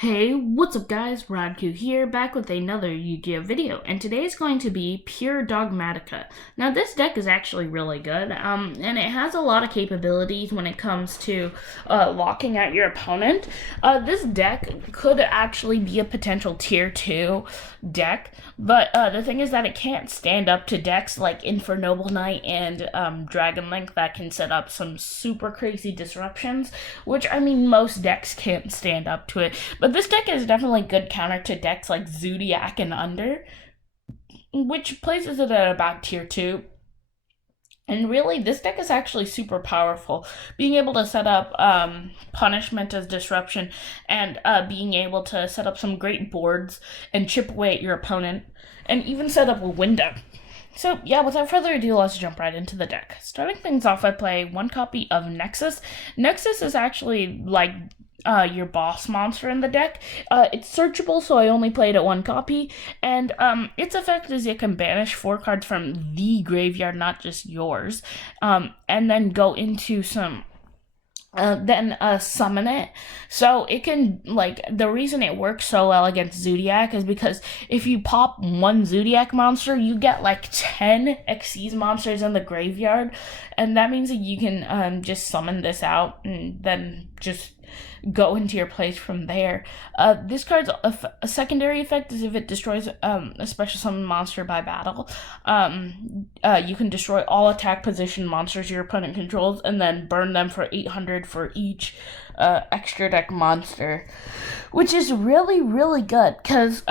Hey, what's up guys? Radku here, back with another Yu-Gi-Oh video, and today's going to be pure Dogmatika. Now this deck is actually really good, and it has a lot of capabilities when it comes to locking out your opponent. This deck could actually be a potential tier 2 deck, but the thing is that it can't stand up to decks like Infernoble Knight and Dragon Link that can set up some super crazy disruptions, which I mean most decks can't stand up to it. But this deck is definitely good counter to decks like Zodiac and Under, which places it at about tier 2. And really, this deck is actually super powerful. Being able to set up Punishment as Disruption and being able to set up some great boards and chip away at your opponent and even set up a window. So yeah, without further ado, let's jump right into the deck. Starting things off, I play one copy of Nexus. Nexus is actually like your boss monster in the deck. It's searchable, so I only played it one copy, and its effect is it can banish 4 cards from the graveyard, not just yours, and then go into some then summon it. So it can, like, the reason it works so well against Zodiac is because if you pop one Zodiac monster, you get like 10 Xyz monsters in the graveyard, and that means that you can just summon this out and then just go into your place from there. This card's a secondary effect is if it destroys a special summon monster by battle. You can destroy all attack position monsters your opponent controls and then burn them for 800 for each extra deck monster, which is really, really good because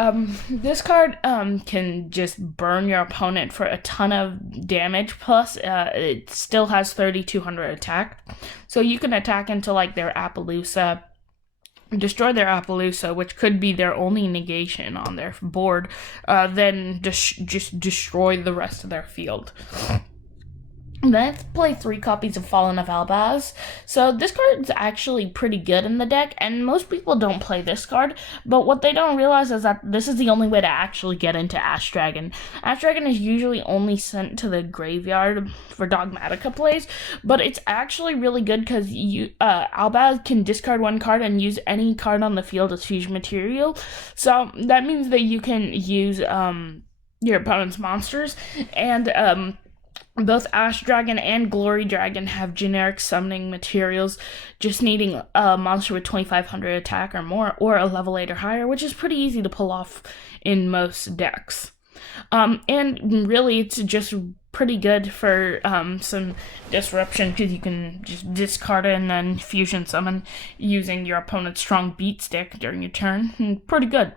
this card can just burn your opponent for a ton of damage. Plus, it still has 3,200 attack, so you can attack into like their Appaloosa, destroy their Appaloosa, which could be their only negation on their board, then just destroy the rest of their field. Let's play 3 copies of Fallen of Albaz. So this card's actually pretty good in the deck, and most people don't play this card, but what they don't realize is that this is the only way to actually get into Ash Dragon. Ash Dragon is usually only sent to the graveyard for Dogmatika plays, but it's actually really good because Albaz can discard 1 card and use any card on the field as fusion material. So that means that you can use your opponent's monsters, and both Ash Dragon and Glory Dragon have generic summoning materials, just needing a monster with 2,500 attack or more, or a level 8 or higher, which is pretty easy to pull off in most decks. And really, it's just pretty good for some disruption because you can just discard it and then fusion summon using your opponent's strong beat stick during your turn. Pretty good.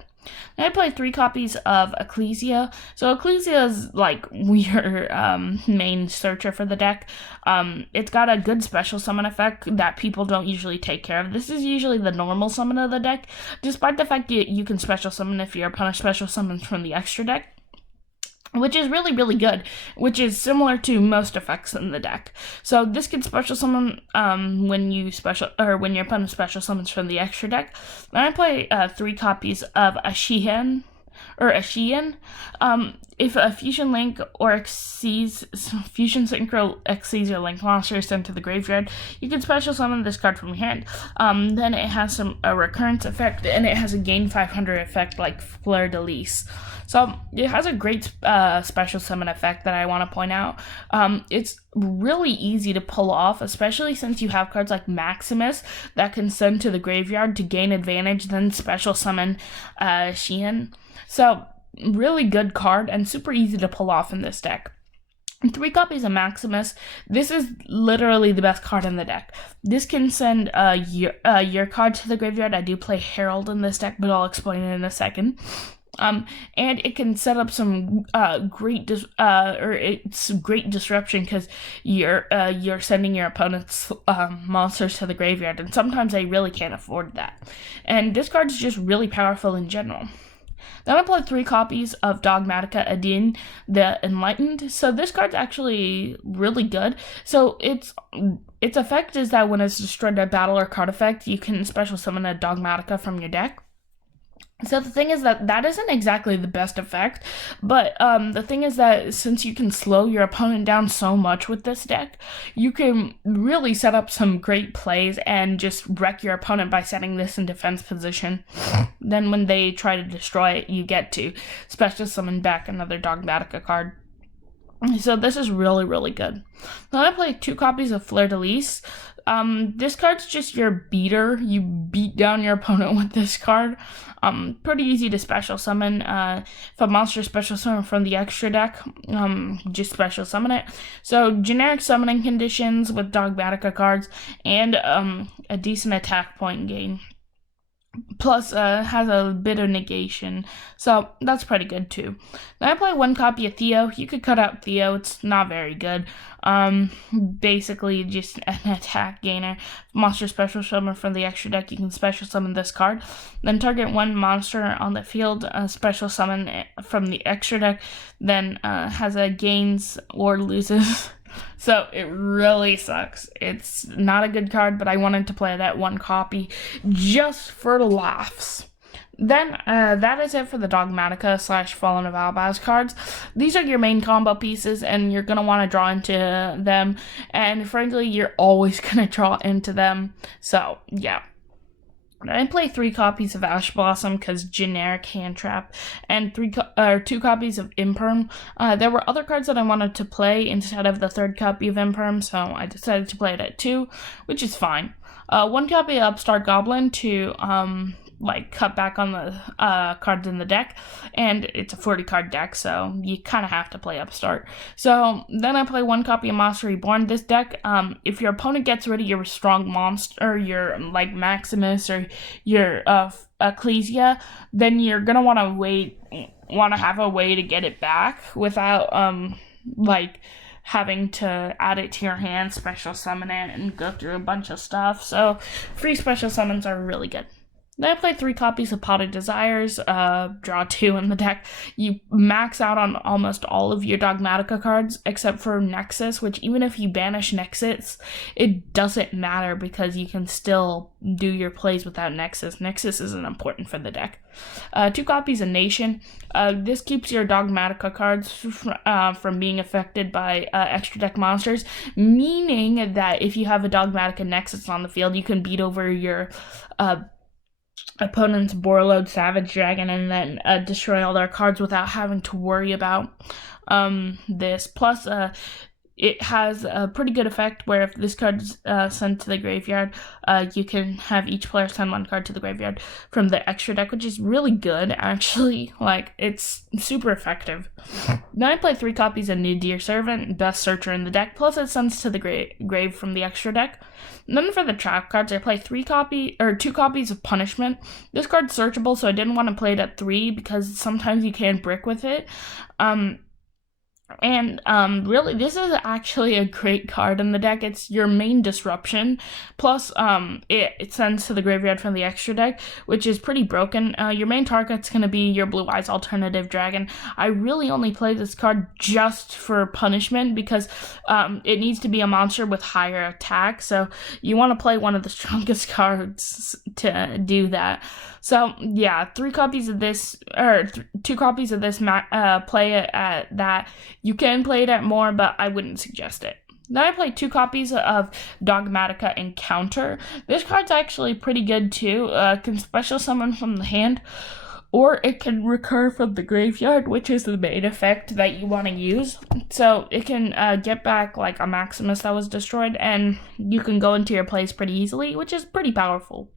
I play 3 copies of Ecclesia. So Ecclesia is like your main searcher for the deck. It's got a good special summon effect that people don't usually take care of. This is usually the normal summon of the deck, despite the fact that you can special summon if your opponent special summons from the extra deck, which is really, really good, which is similar to most effects in the deck. So this can special summon when your opponent special summons from the extra deck. And I play 3 copies of Ashian. If a Fusion Link or Fusion Synchro Xyz or Link monster is sent to the graveyard, you can special summon this card from your hand. Then it has a recurrence effect, and it has a gain 500 effect like Fleur de Lis. So it has a great special summon effect that I want to point out. It's really easy to pull off, especially since you have cards like Maximus that can send to the graveyard to gain advantage, then special summon Xian. So really good card and super easy to pull off in this deck. 3 copies of Maximus. This is literally the best card in the deck. This can send your card to the graveyard. I do play Herald in this deck, but I'll explain it in a second. And it can set up some great disruption because you're sending your opponent's monsters to the graveyard, and sometimes they really can't afford that. And this card's just really powerful in general. Then I played 3 copies of Dogmatika Adin, the Enlightened. So this card's actually really good. So its effect is that when it's destroyed by battle or card effect, you can special summon a Dogmatika from your deck. So the thing is that isn't exactly the best effect, but the thing is that since you can slow your opponent down so much with this deck, you can really set up some great plays and just wreck your opponent by setting this in defense position. Then when they try to destroy it, you get to special summon back another Dogmatika card. So this is really, really good. Then I play 2 copies of Fleur-de-Lis. This card's just your beater. You beat down your opponent with this card. Pretty easy to special summon. If a monster special summon from the extra deck, just special summon it. So generic summoning conditions with Dogmatika cards and a decent attack point gain. Plus, has a bit of negation, so that's pretty good too. Then I play 1 copy of Theo. You could cut out Theo, it's not very good. Basically just an attack gainer. Monster special summon from the extra deck, you can special summon this card. Then target 1 monster on the field, special summon from the extra deck, then has a gains or loses. So it really sucks. It's not a good card, but I wanted to play that 1 copy just for laughs. Then that is it for the Dogmatika / Fallen of Albaz cards. These are your main combo pieces, and you're going to want to draw into them. And frankly, you're always going to draw into them. So, yeah. I play 3 copies of Ash Blossom because generic hand trap, and 2 copies of Imperm. There were other cards that I wanted to play instead of the 3rd copy of Imperm, so I decided to play it at 2, which is fine. 1 copy of Upstart Goblin to cut back on the cards in the deck, and it's a 40 card deck, so you kind of have to play Upstart. So then I play 1 copy of Monster Reborn. This deck, if your opponent gets rid of your strong monster, your Maximus or your Ecclesia, then you're gonna want to have a way to get it back without having to add it to your hand, special summon it, and go through a bunch of stuff. So free special summons are really good. Then I played 3 copies of Potted Desires, draw 2 in the deck. You max out on almost all of your Dogmatika cards, except for Nexus, which even if you banish Nexus, it doesn't matter because you can still do your plays without Nexus. Nexus isn't important for the deck. 2 copies of Nation. This keeps your Dogmatika cards from being affected by extra deck monsters, meaning that if you have a Dogmatika Nexus on the field, you can beat over your opponent's Borreload Savage Dragon and then destroy all their cards without having to worry about this. Plus, it has a pretty good effect where if this card's sent to the graveyard, you can have each player send 1 card to the graveyard from the extra deck, which is really good, actually. It's super effective. Then I play 3 copies of Nadir Servant, best searcher in the deck, plus it sends to the grave from the extra deck. And then for the trap cards, I play 2 copies of Punishment. This card's searchable, so I didn't want to play it at 3 because sometimes you can't brick with it. Really, this is actually a great card in the deck. It's your main disruption, plus it sends to the graveyard from the extra deck, which is pretty broken. Your main target's going to be your Blue Eyes Alternative Dragon. I really only play this card just for punishment because it needs to be a monster with higher attack, so you want to play one of the strongest cards to do that. So yeah, 3 copies of this, or 2 copies of this, play it at that. You can play it at more, but I wouldn't suggest it. Then I played 2 copies of Dogmatika Encounter. This card's actually pretty good too. Can special summon from the hand, or it can recur from the graveyard, which is the main effect that you want to use. So it can get back a Maximus that was destroyed, and you can go into your plays pretty easily, which is pretty powerful.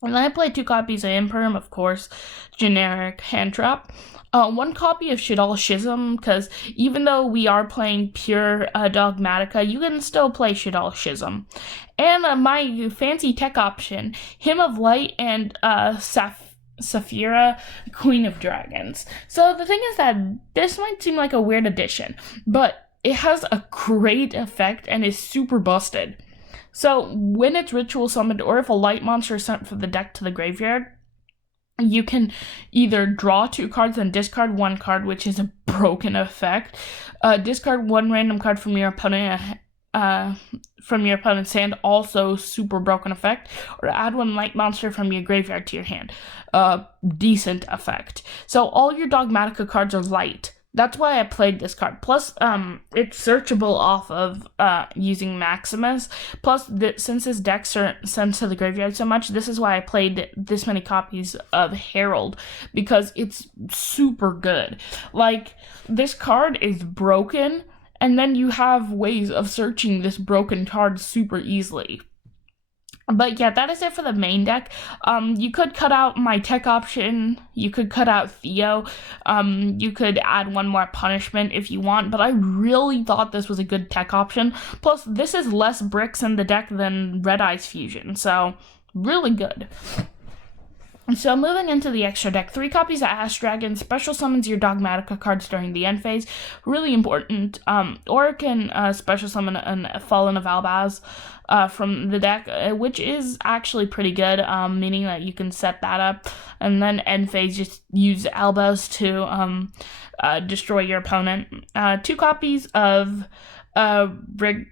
And then I played 2 copies of Imperm, of course, generic hand trap. 1 copy of Shadal Schism, because even though we are playing pure Dogmatika, you can still play Shadal Schism. And my fancy tech option, Hymn of Light and Saphira, Queen of Dragons. So the thing is that this might seem like a weird addition, but it has a great effect and is super busted. So when it's ritual summoned, or if a light monster is sent from the deck to the graveyard, you can either draw 2 cards and discard 1 card, which is a broken effect. Discard 1 random card from your opponent from your opponent's hand, also super broken effect, or add 1 light monster from your graveyard to your hand, decent effect. So all your Dogmatika cards are light. That's why I played this card. Plus, it's searchable off of using Maximus. Plus, since his decks are sent to the graveyard so much, this is why I played this many copies of Herald, because it's super good. Like, this card is broken, and then you have ways of searching this broken card super easily. But yeah, that is it for the main deck. You could cut out my tech option. You could cut out Theo. You could add 1 more punishment if you want. But I really thought this was a good tech option. Plus, this is less bricks in the deck than Red Eyes Fusion. So, really good. So moving into the extra deck, 3 copies of Ash Dragon special summons your Dogmatika cards during the end phase. Really important. Or it can special summon a Fallen of Albaz from the deck, which is actually pretty good, meaning that you can set that up. And then end phase, just use Albaz to destroy your opponent. 2 copies of Bragrand,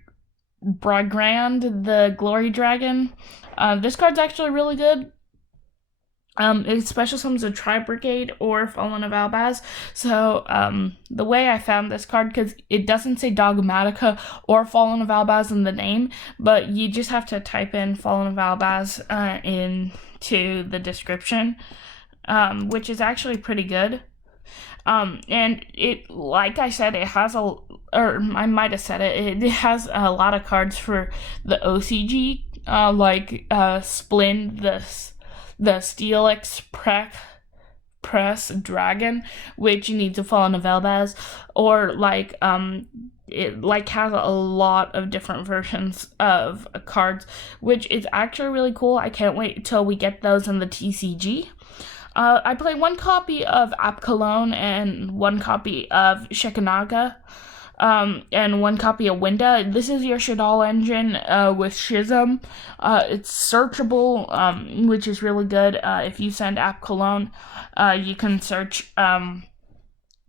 the Glory Dragon. This card's actually really good. It special summons a Tri-Brigade or Fallen of Albaz. So, the way I found this card, because it doesn't say Dogmatika or Fallen of Albaz in the name, but you just have to type in Fallen of Albaz into the description, which is actually pretty good. And it, like I said, it has or I might have said it has a lot of cards for the OCG, like Splin, the Steel Express Dragon, which needs a Fallen of Albaz, or like it like has a lot of different versions of cards, which is actually really cool. I can't wait till we get those in the TCG. I play 1 copy of Apkalone and 1 copy of Shekanaga. And 1 copy of Winda. This is your Shadal engine with Schism. It's searchable, which is really good. If you send Apkalone, you can search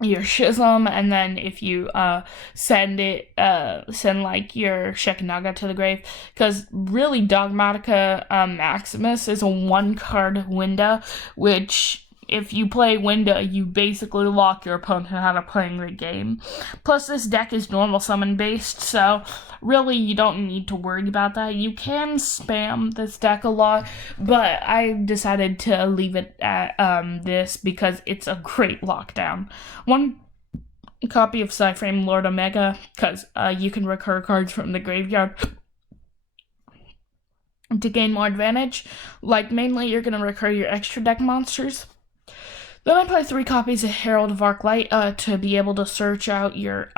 your Schism, and then if you send like your Shekanaga to the grave, because really Dogmatika Maximus is a 1-card Winda, which if you play Winda, you basically lock your opponent out of playing the game. Plus, this deck is normal summon based, so really you don't need to worry about that. You can spam this deck a lot, but I decided to leave it at this because it's a great lockdown. 1 copy of Psyframe Lord Omega, because you can recur cards from the graveyard to gain more advantage. Like, mainly you're going to recur your extra deck monsters. Then I play 3 copies of Herald of Arclight to be able to search out your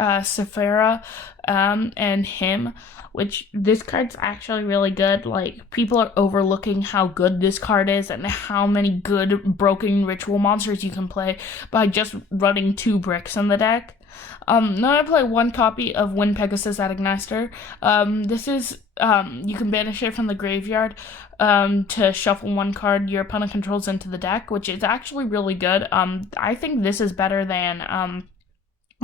Sephira and him, which this card's actually really good. Like, people are overlooking how good this card is and how many good broken ritual monsters you can play by just running 2 bricks in the deck. Then I play 1 copy of Wind Pegasus Agnister. This is, you can banish it from the graveyard to shuffle 1 card your opponent controls into the deck, which is actually really good. I think this is better than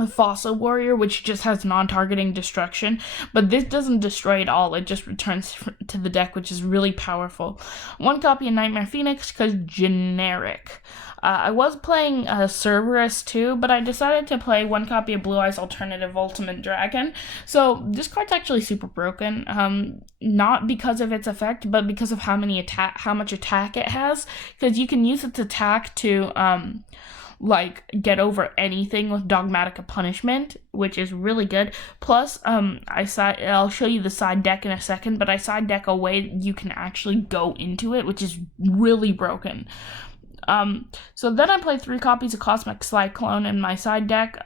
Fossil Warrior, which just has non-targeting destruction, but this doesn't destroy at all. It just returns to the deck, which is really powerful. 1 copy of Nightmare Phoenix, because generic. I was playing Cerberus too, but I decided to play 1 copy of Blue Eyes Alternative Ultimate Dragon. So this card's actually super broken, not because of its effect, but because of how much attack it has, because you can use its attack to like get over anything with Dogmatika Punishment, which is really good. Plus, I'll show you the side deck in a second, but I side deck a way you can actually go into it, which is really broken. So then I play 3 copies of Cosmic Cyclone in my side deck,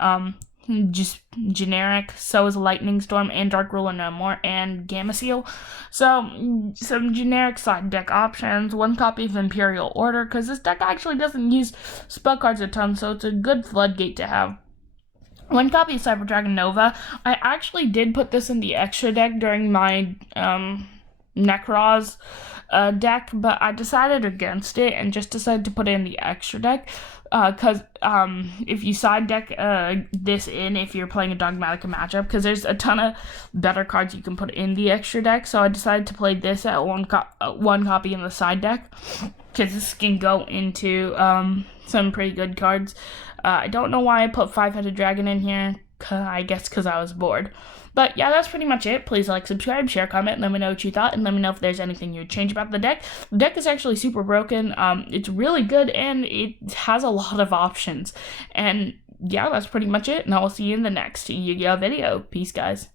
just generic. So is Lightning Storm and Dark Ruler No More and Gamma Seal. So some generic side deck options. 1 copy of Imperial Order, because this deck actually doesn't use spell cards a ton, so it's a good floodgate to have. 1 copy of Cyber Dragon Nova. I actually did put this in the extra deck during my Necros deck, but I decided against it and just decided to put it in the extra deck. Because if you side deck this in, if you're playing a Dogmatika matchup, because there's a ton of better cards you can put in the extra deck, so I decided to play this at one copy in the side deck, because this can go into some pretty good cards. I don't know why I put 5-headed dragon in here. I guess because I was bored. But yeah, that's pretty much it. Please like, subscribe, share, comment, let me know what you thought, and let me know if there's anything you would change about the deck. The deck is actually super broken. It's really good, and it has a lot of options. And yeah, that's pretty much it, and I will see you in the next Yu-Gi-Oh video. Peace, guys.